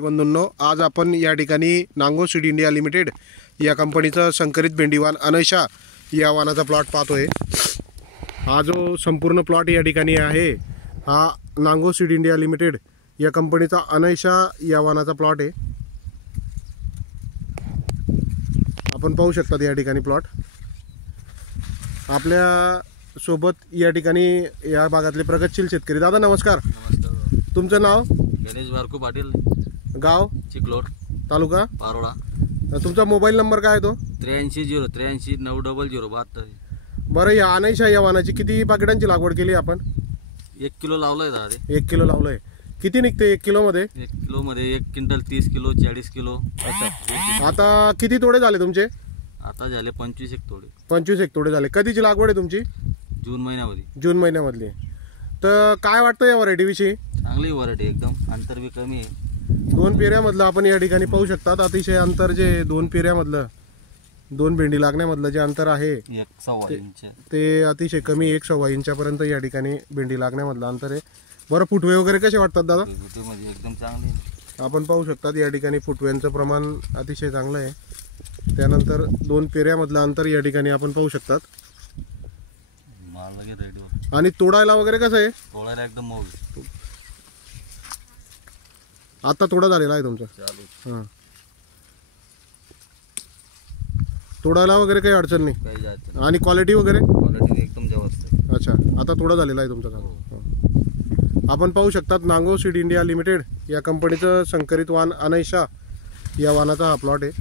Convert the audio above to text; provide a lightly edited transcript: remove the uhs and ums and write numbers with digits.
बंधूंनो, आज आपण या ठिकाणी नांगो सीड इंडिया लिमिटेड या कंपनीचं संकरित भेंडीवान अनैशा या वाणाचा प्लॉट पाहतोय। हा जो संपूर्ण प्लॉट या ठिकाणी आहे हा नांगो सीड इंडिया लिमिटेड या कंपनीचा अनैशा या वाणाचा प्लॉट आहे। आपण पाहू शकता या ठिकाणी प्लॉट। आपल्या सोबत या ठिकाणी या भागातले प्रगतशील शेतकरी दादा नमस्कार। नमस्कार। तुमचं नाव? गणेश बारकू पाटील, गाव? चिखलोड, तालुका पारोळा। तुमचा मोबाईल नंबर काय आहे तो? 83 900 बरं, या अनैशा या वाणाची किती पाकिटांची लागवड केली आपण? 1 किलो लावलंय दादा। 1 किलो लावलंय। किती निघते 1 किलो मध्ये? 1 किलो मध्ये 1 क्विंटल 30 किलो 40 किलो। अच्छा, आता किती तोडे झाले तुमचे? आता झाले 25 एक तोडे। 25 एक तोडे झाले। कधीची लागवड आहे तुमची? जून महिन्यामध्ये। जून महिन्यामधली। तर काय वाटतं या व्हरायटी विषयी? चांगली व्हरायटी, एकदम अंतर बी कमी आहे। 2 पेऱ्यामधलं आपण या ठिकाणी पाहू शकतात। अतिशय अंतर जे 2 पेऱ्यामधलं 2 भेंडी लागण्यामधलं जे अंतर आहे 1.25 इंच ते अतिशय कमी 1.25 इंचापर्यंत या ठिकाणी भेंडी लागण्यामधलं अंतर आहे। बरं, फुटवे वगैरे कसे वाटतात दादा? मध्ये एकदम चांगली आहे। आपण पाहू शकतात या ठिकाणी फुटव्यांचं प्रमाण अतिशय चांगलं आहे। त्यानंतर 2 पेऱ्यामधलं अंतर या ठिकाणी आपण पाहू शकतात। माल लगेच रेडी। आणि तोडायला वगैरे कसं आहे? तोडायला एकदम मऊ। आता तोडा झालेला आहे तुमचा? चालू। हां, तोडायला वगैरे काही अडचण नाही? काही जायचं आणि क्वालिटी वगैरे? क्वालिटी एकदम व्यवस्थित। अच्छा, आता तोडा झालेला आहे तुमचा का? आपण पाहू शकतात नांगो सीड इंडिया लिमिटेड या कंपनीचं संकरित वाण अनैशा या वाणाचा हा प्लॉट आहे।